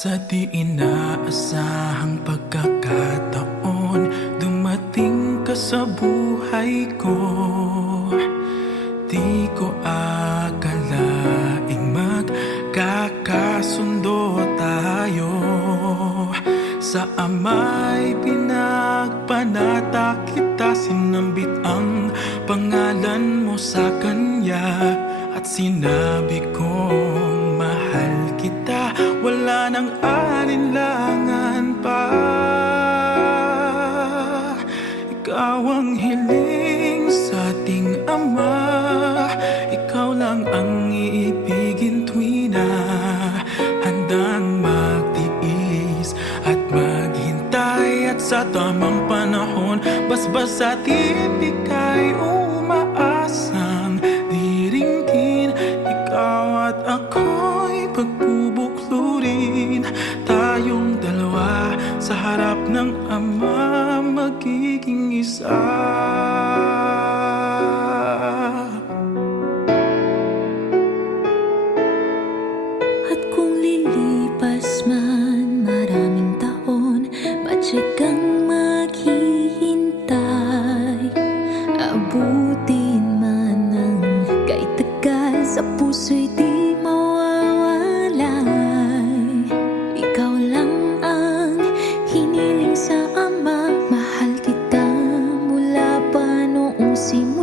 Sa di inaasahang pagkakataon, dumating ka sa buhay ko. Di ko akalaing magkakasundo tayo. Sa ama'y pinagpanata kita, sinambit ang pangalan mo sa kanya. At sinabi kong mahal kita, wala nang alinlangan pa. Ikaw ang hiling sa ating Ama, ikaw lang ang iibigin tuwi na handang magtiis at maghintay. At sa tamang panahon, basbas at ibigay, umaasang diringgin. Ikaw at ako'y pagbubuklurin, tayong dalawa sa harap ng Ama, magiging isa. At kung lilipas man maraming taon, matyagang maghihintay. Abutin man ng kay tagal, sa puso'y di mawawalay. Ikaw lang ang hiniling sa Ama, mahal kita mula pa noong simula.